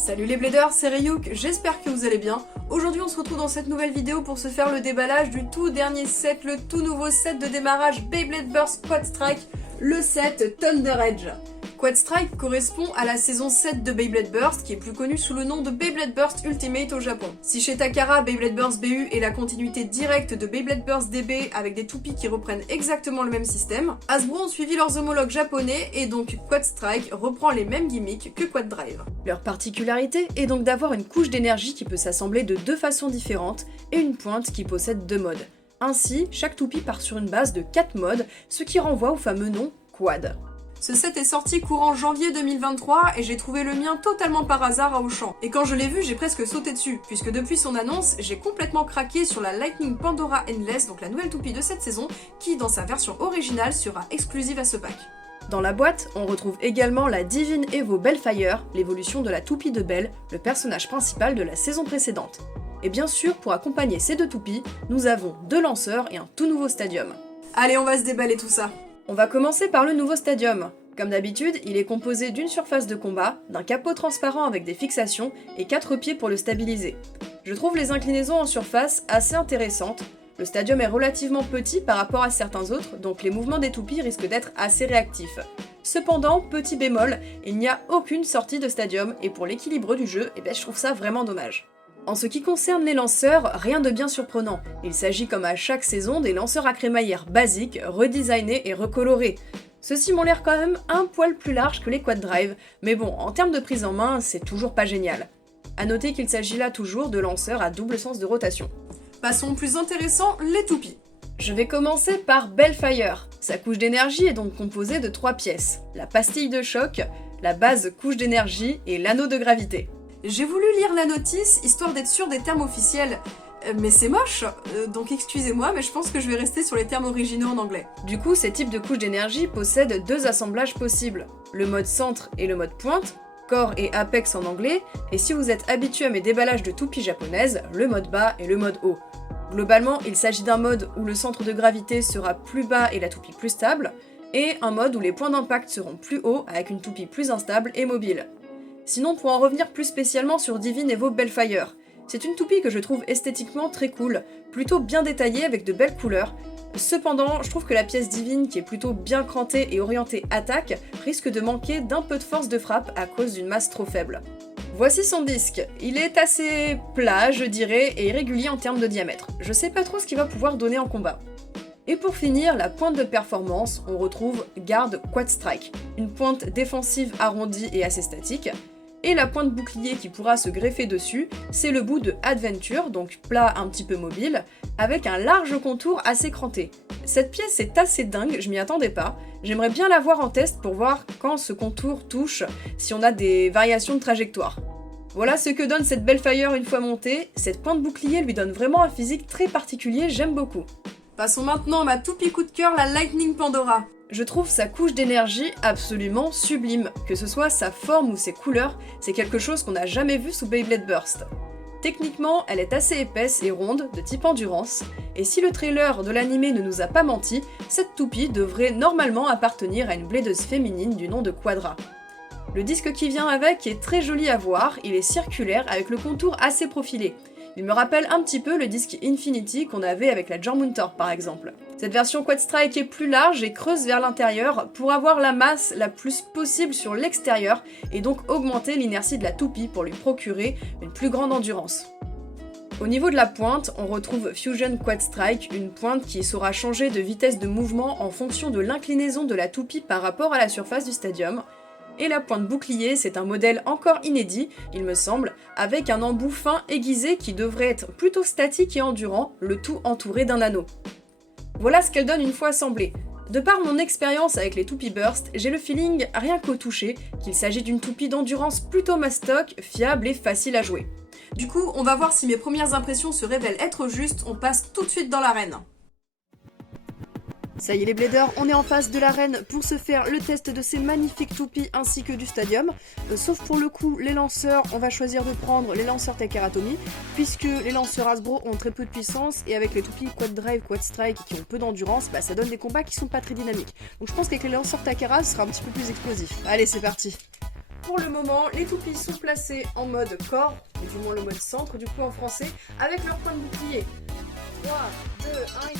Salut les bladers, c'est Ryuk, j'espère que vous allez bien. Aujourd'hui on se retrouve dans cette nouvelle vidéo pour se faire le déballage du tout dernier set, le tout nouveau set de démarrage Beyblade Burst Quad Strike, le set Thunder Edge. Quad Strike correspond à la saison 7 de Beyblade Burst, qui est plus connue sous le nom de Beyblade Burst Ultimate au Japon. Si chez Takara, Beyblade Burst BU est la continuité directe de Beyblade Burst DB avec des toupies qui reprennent exactement le même système, Hasbro ont suivi leurs homologues japonais et donc Quad Strike reprend les mêmes gimmicks que Quad Drive. Leur particularité est donc d'avoir une couche d'énergie qui peut s'assembler de deux façons différentes et une pointe qui possède deux modes. Ainsi, chaque toupie part sur une base de 4 modes, ce qui renvoie au fameux nom Quad. Ce set est sorti courant janvier 2023 et j'ai trouvé le mien totalement par hasard à Auchan. Et quand je l'ai vu, j'ai presque sauté dessus, puisque depuis son annonce, j'ai complètement craqué sur la Lightning Pandora Endless, donc la nouvelle toupie de cette saison, qui dans sa version originale sera exclusive à ce pack. Dans la boîte, on retrouve également la Divine Evo Bellfire, l'évolution de la toupie de Belle, le personnage principal de la saison précédente. Et bien sûr, pour accompagner ces deux toupies, nous avons 2 lanceurs et un tout nouveau stadium. Allez, on va se déballer tout ça. On va commencer par le nouveau stadium. Comme d'habitude, il est composé d'une surface de combat, d'un capot transparent avec des fixations et 4 pieds pour le stabiliser. Je trouve les inclinaisons en surface assez intéressantes. Le stadium est relativement petit par rapport à certains autres, donc les mouvements des toupies risquent d'être assez réactifs. Cependant, petit bémol, il n'y a aucune sortie de stadium et pour l'équilibre du jeu, je trouve ça vraiment dommage. En ce qui concerne les lanceurs, rien de bien surprenant. Il s'agit comme à chaque saison des lanceurs à crémaillère basiques, redesignés et recolorés. Ceux-ci m'ont l'air quand même un poil plus larges que les Quad Drive, mais bon, en termes de prise en main, c'est toujours pas génial. A noter qu'il s'agit là toujours de lanceurs à double sens de rotation. Passons au plus intéressant, les toupies. Je vais commencer par Bellfire. Sa couche d'énergie est donc composée de 3 pièces. La pastille de choc, la base couche d'énergie et l'anneau de gravité. J'ai voulu lire la notice, histoire d'être sûr des termes officiels, mais c'est moche, donc excusez-moi, mais je pense que je vais rester sur les termes originaux en anglais. Du coup, ces types de couches d'énergie possèdent 2 assemblages possibles, le mode centre et le mode pointe, core et apex en anglais, et si vous êtes habitué à mes déballages de toupies japonaises, le mode bas et le mode haut. Globalement, il s'agit d'un mode où le centre de gravité sera plus bas et la toupie plus stable, et un mode où les points d'impact seront plus hauts avec une toupie plus instable et mobile. Sinon, pour en revenir plus spécialement sur Divine Evo Bellfire, c'est une toupie que je trouve esthétiquement très cool, plutôt bien détaillée avec de belles couleurs. Cependant, je trouve que la pièce Divine, qui est plutôt bien crantée et orientée attaque, risque de manquer d'un peu de force de frappe à cause d'une masse trop faible. Voici son disque. Il est assez plat, je dirais, et irrégulier en termes de diamètre. Je sais pas trop ce qu'il va pouvoir donner en combat. Et pour finir, la pointe de performance, on retrouve Guard Quad Strike, une pointe défensive arrondie et assez statique. Et la pointe bouclier qui pourra se greffer dessus, c'est le bout de Adventure, donc plat un petit peu mobile, avec un large contour assez cranté. Cette pièce est assez dingue, je m'y attendais pas. J'aimerais bien la voir en test pour voir quand ce contour touche, si on a des variations de trajectoire. Voilà ce que donne cette Bellfire une fois montée. Cette pointe bouclier lui donne vraiment un physique très particulier, j'aime beaucoup. Passons maintenant à ma toupie coup de cœur, la Lightning Pandora. Je trouve sa couche d'énergie absolument sublime. Que ce soit sa forme ou ses couleurs, c'est quelque chose qu'on n'a jamais vu sous Beyblade Burst. Techniquement, elle est assez épaisse et ronde, de type endurance, et si le trailer de l'animé ne nous a pas menti, cette toupie devrait normalement appartenir à une bladeuse féminine du nom de Quadra. Le disque qui vient avec est très joli à voir, il est circulaire avec le contour assez profilé. Il me rappelle un petit peu le disque Infinity qu'on avait avec la Jormuntor par exemple. Cette version Quad Strike est plus large et creuse vers l'intérieur pour avoir la masse la plus possible sur l'extérieur et donc augmenter l'inertie de la toupie pour lui procurer une plus grande endurance. Au niveau de la pointe, on retrouve Fusion Quad Strike, une pointe qui saura changer de vitesse de mouvement en fonction de l'inclinaison de la toupie par rapport à la surface du stadium. Et la pointe bouclier, c'est un modèle encore inédit, il me semble, avec un embout fin aiguisé qui devrait être plutôt statique et endurant, le tout entouré d'un anneau. Voilà ce qu'elle donne une fois assemblée. De par mon expérience avec les toupies Burst, j'ai le feeling, rien qu'au toucher, qu'il s'agit d'une toupie d'endurance plutôt mastoc, fiable et facile à jouer. Du coup, on va voir si mes premières impressions se révèlent être justes, on passe tout de suite dans l'arène. Ça y est les bladers, on est en face de l'arène pour se faire le test de ces magnifiques toupies ainsi que du stadium. Sauf pour le coup, les lanceurs, on va choisir de prendre les lanceurs Takara Tomy, puisque les lanceurs Hasbro ont très peu de puissance, et avec les toupies Quad Drive, Quad Strike qui ont peu d'endurance, ça donne des combats qui sont pas très dynamiques. Donc je pense qu'avec les lanceurs Takara, ce sera un petit peu plus explosif. Allez, c'est parti. Pour le moment, les toupies sont placés en mode corps, ou du moins le mode centre du coup en français, avec leur point de bouclier. 3, 2, 1 et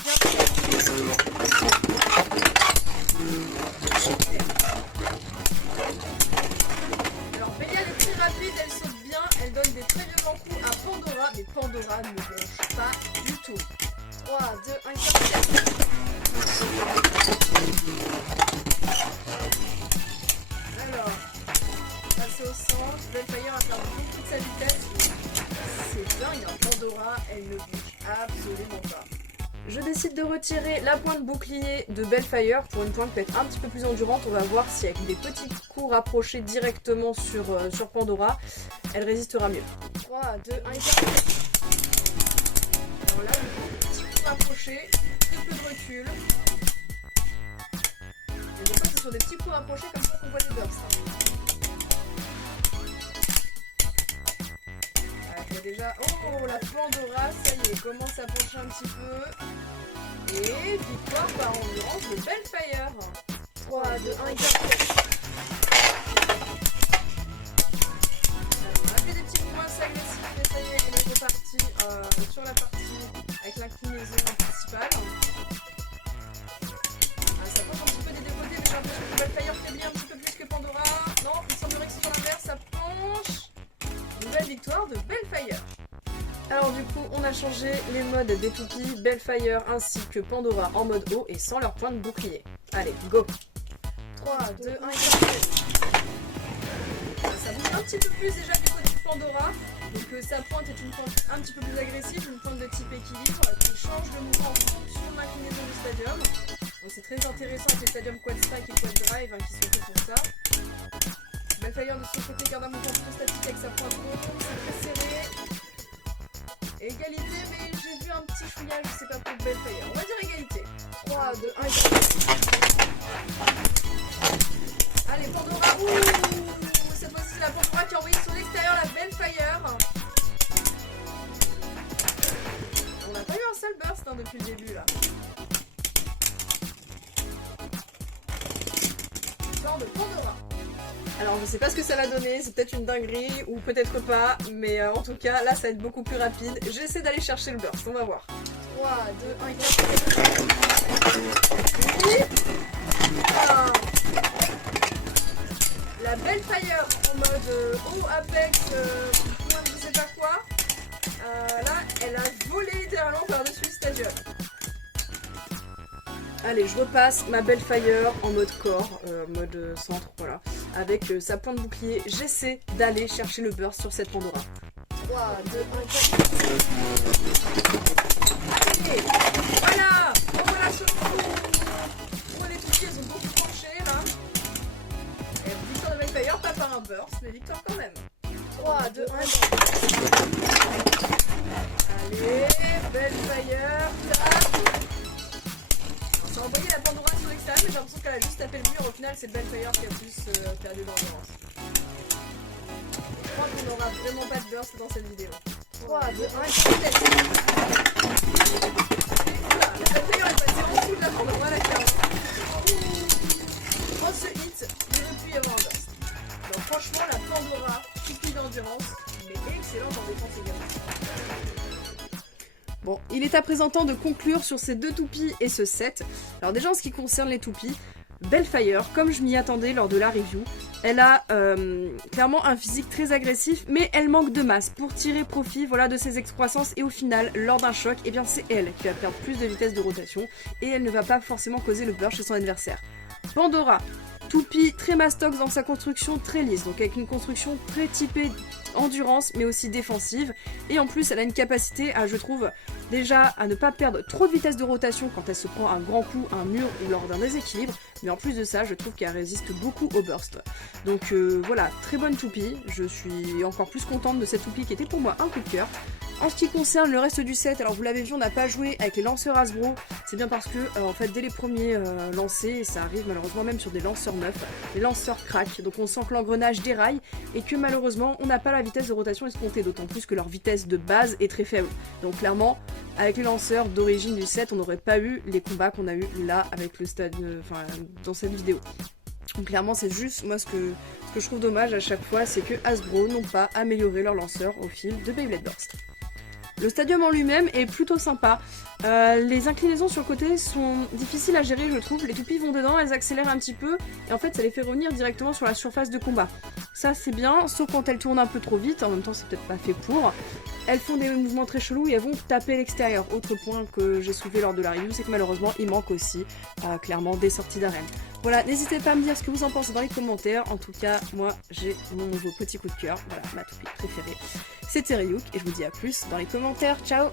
alors Bélial est très rapide, elle saute bien, elle donne des très violents coups à Pandora, mais Pandora ne bronche pas du tout. 3, 2, 1 et alors, passer au centre, Bellfire a perdu beaucoup de sa vitesse. C'est dingue, hein. Pandora, elle ne bouge absolument pas. Je décide de retirer la pointe bouclier de Bellfire pour une pointe peut-être un petit peu plus endurante. On va voir si avec des petits coups rapprochés directement sur Pandora, elle résistera mieux. 3, 2, 1 et 4. Alors là, petit coup rapproché, très peu de recul. Et des fois, c'est sur des petits coups rapprochés comme ça qu'on voit des bursts. Je vois déjà... Oh, la Pandora, ça y est, commence à pencher un petit peu. Et victoire par endurance de Bellfire. 3, 2, 1 et 4. Alors, on a fait des petits points assez agressifs, mais ça y est, elle est repartie sur la partie avec l'inclinaison principale. Ça penche un petit peu des deux côtés, mais j'ai l'impression que Bellfire faiblit un petit peu plus que Pandora. Non, il semblerait que ce soit l'inverse, ça penche. Nouvelle victoire de Bellfire. Alors du coup, on a changé les modes des toupies, Bellfire ainsi que Pandora en mode haut et sans leur point de bouclier. Allez, go. 3, 2, 1 et 4. Ça bouge un petit peu plus déjà du côté de Pandora. Donc sa pointe est une pointe un petit peu plus agressive, une pointe de type équilibre qui change de mouvement en fonction de l'inclinaison du stadium. Donc c'est très intéressant avec les stadiums quad strike et quad drive qui sont faits pour ça. Bellfire de son côté garde un mouvement plus statique avec sa pointe haute, c'est très serré. Égalité, mais j'ai vu un petit chouillage, je sais pas pour Bellfire. On va dire égalité. 3, 2, 1 et 4. Allez, Pandora. Ouh, cette fois-ci, c'est la Pandora qui a envoyé sur l'extérieur la Bellfire. On n'a pas eu un seul burst depuis le début là. Victoire de Pandora. Alors je sais pas ce que ça va donner, c'est peut-être une dinguerie ou peut-être pas, mais en tout cas là ça va être beaucoup plus rapide. J'essaie d'aller chercher le burst, on va voir. 3, 2, 1 et 4. La Bellfire en mode haut apex, je sais pas quoi. Là elle a volé littéralement par-dessus le stadium. Allez, je repasse ma Bellfire en mode corps, mode centre, voilà. Avec sa pointe bouclier, j'essaie d'aller chercher le burst sur cette Pandora. 3, 2, 1, 4. Allez, voilà. Voilà ce coup. Oh, les toupies, elles ont beaucoup penché, là. Et victoire de Bellfire, pas par un burst, mais victoire quand même. 3, 2, 1, 4. Allez, Bellfire, tac. J'ai envoyé la Pandora sur l'extérieur, mais j'ai l'impression qu'elle a juste tapé le mur. Au final, c'est Bellfire qui a plus perdu d'endurance. Je crois qu'on n'aura vraiment pas de burst dans cette vidéo. 3, 2, 1, et peut-être. Voilà, la Bellfire est passée en dessous de la Pandora, là, clairement. Oh, ce hit, il ne peut plus y avoir un burst. Donc, franchement, la Pandora, toupie d'endurance, mais excellente en défense également. Bon, il est à présent temps de conclure sur ces deux toupies et ce set. Alors déjà en ce qui concerne les toupies, Bellfire, comme je m'y attendais lors de la review, elle a clairement un physique très agressif, mais elle manque de masse pour tirer profit voilà, de ses excroissances et au final, lors d'un choc, eh bien c'est elle qui va perdre plus de vitesse de rotation et elle ne va pas forcément causer le burst chez son adversaire. Pandora, toupie très mastox dans sa construction, très lisse, donc avec une construction très typée endurance mais aussi défensive, et en plus elle a une capacité à, je trouve, déjà à ne pas perdre trop de vitesse de rotation quand elle se prend un grand coup, un mur ou lors d'un déséquilibre, mais en plus de ça je trouve qu'elle résiste beaucoup au burst. Donc voilà, très bonne toupie, je suis encore plus contente de cette toupie qui était pour moi un coup de cœur. En ce qui concerne le reste du set, alors vous l'avez vu, on n'a pas joué avec les lanceurs Hasbro, c'est bien parce que en fait dès les premiers lancers, et ça arrive malheureusement même sur des lanceurs neufs, les lanceurs craquent, donc on sent que l'engrenage déraille et que malheureusement on n'a pas la vitesse de rotation escomptée, d'autant plus que leur vitesse de base est très faible. Donc clairement, avec les lanceurs d'origine du set, on n'aurait pas eu les combats qu'on a eu là avec le stade, dans cette vidéo. Donc clairement c'est juste moi ce que je trouve dommage à chaque fois, c'est que Hasbro n'ont pas amélioré leur lanceur au fil de Beyblade Burst. Le stadium en lui-même est plutôt sympa. Les inclinaisons sur le côté sont difficiles à gérer, je trouve. Les toupies vont dedans, elles accélèrent un petit peu, et en fait ça les fait revenir directement sur la surface de combat. Ça c'est bien, sauf quand elles tournent un peu trop vite, en même temps c'est peut-être pas fait pour. Elles font des mouvements très chelous et elles vont taper l'extérieur. Autre point que j'ai soulevé lors de la review, c'est que malheureusement il manque aussi clairement des sorties d'arène. Voilà, n'hésitez pas à me dire ce que vous en pensez dans les commentaires. En tout cas, moi j'ai mon nouveau petit coup de cœur, voilà, ma toupie préférée. C'était Ryuk et je vous dis à plus dans les commentaires. Ciao!